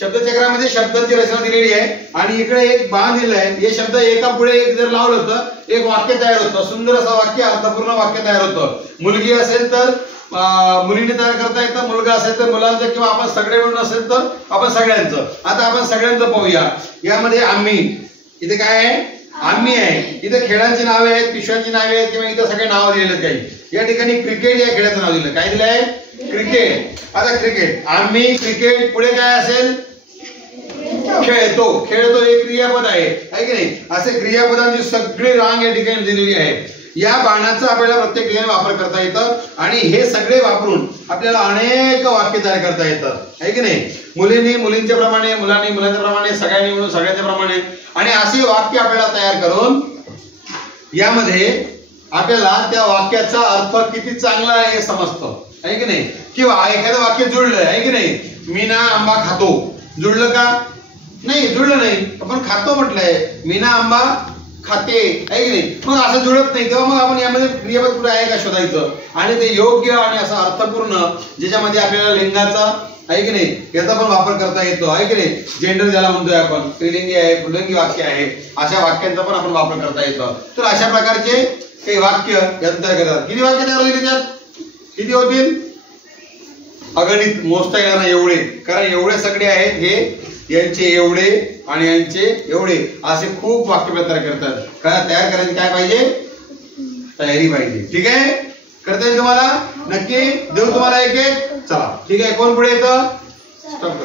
शब्दचक्रामध्ये शब्दांची रचना दिलेली आहे आणि इकडे एक बाण दिलेला आहे. हे शब्द एका पुढे एक जर लावलं तर एक वाक्य तयार होतं. सुंदर असं वाक्य, अर्थपूर्ण वाक्य तयार होतं. मुलगी असेल तर मुलीने तयार करता येतं, मुलगा असेल तर मुलांचं, किंवा आपण सगळे म्हणून असेल तर आपण सगळ्यांचं. आता आपण सगळ्यांचं पाहूया. यामध्ये आम्ही, इथे काय आहे? आम्ही आहे. इथे खेळांची नावे आहेत, पिशव्यांची नावे आहेत, किंवा इथे सगळे नाव दिलेले काही. या ठिकाणी क्रिकेट या खेळाचं नाव दिलं. काय दिलंय? क्रिकेट. आता क्रिकेट, आम्ही क्रिकेट, पुढे काय असेल? खेळतो. खेळतो हे क्रियापद आहे की नाही? असे क्रियापदांची सगळी रांग या ठिकाणी दिलेली आहे. या बाणाचा आपल्याला प्रत्येक ठिकाणी वापर करता येतं आणि हे सगळे वापरून आपल्याला अनेक वाक्य तयार करता येतात, आहे की नाही? मुलींनी मुलींच्या प्रमाणे, मुलांनी मुलांच्या प्रमाणे, सगळ्यांनी म्हणून सगळ्यांच्या प्रमाणे, आणि असे वाक्य आपल्याला तयार करून यामध्ये आपल्याला त्या वाक्याचा अर्थ किती चांगला आहे हे समजतं, आहे की नाही? किंवा एखादं वाक्य जुळलं, आहे की नाही? मीना आंबा खातो. जुळलं का? नाही, जुळलं नाही. आपण खातो म्हटलंय, मीना आंबा खाते, आहे की नाही? मग असं जुळत नाही. तेव्हा मग आपण यामध्ये क्रियापद कुठे आहे का शोधायचं आणि ते योग्य आणि असं अर्थपूर्ण, ज्याच्यामध्ये आपल्याला लिंगाचा, आहे की नाही, याचा पण वापर करता येतो, आहे की नाही? जेंडर ज्याला म्हणतोय आपण, स्त्रीलिंगी आहे, पुल्लिंगी वाक्य आहे, अशा वाक्यांचा पण आपण वापर करता येतो. तर अशा प्रकारचे काही वाक्य यात तयार करतात. किती वाक्य तयार होतील त्यात? किती होतील? अगणित, मोजता येणार नाही एवढे, कारण एवढे सगळे आहेत. हे यांचे एवढे आणि यांचे एवढे असे खूप वाक्य तयार करतात. तयार करायची काय पाहिजे? तयारी पाहिजे. ठीक आहे? करता येईल तुम्हाला? नक्की देऊ तुम्हाला एक एक. चला, ठीक आहे. कोण पुढे येतं? स्टॉप.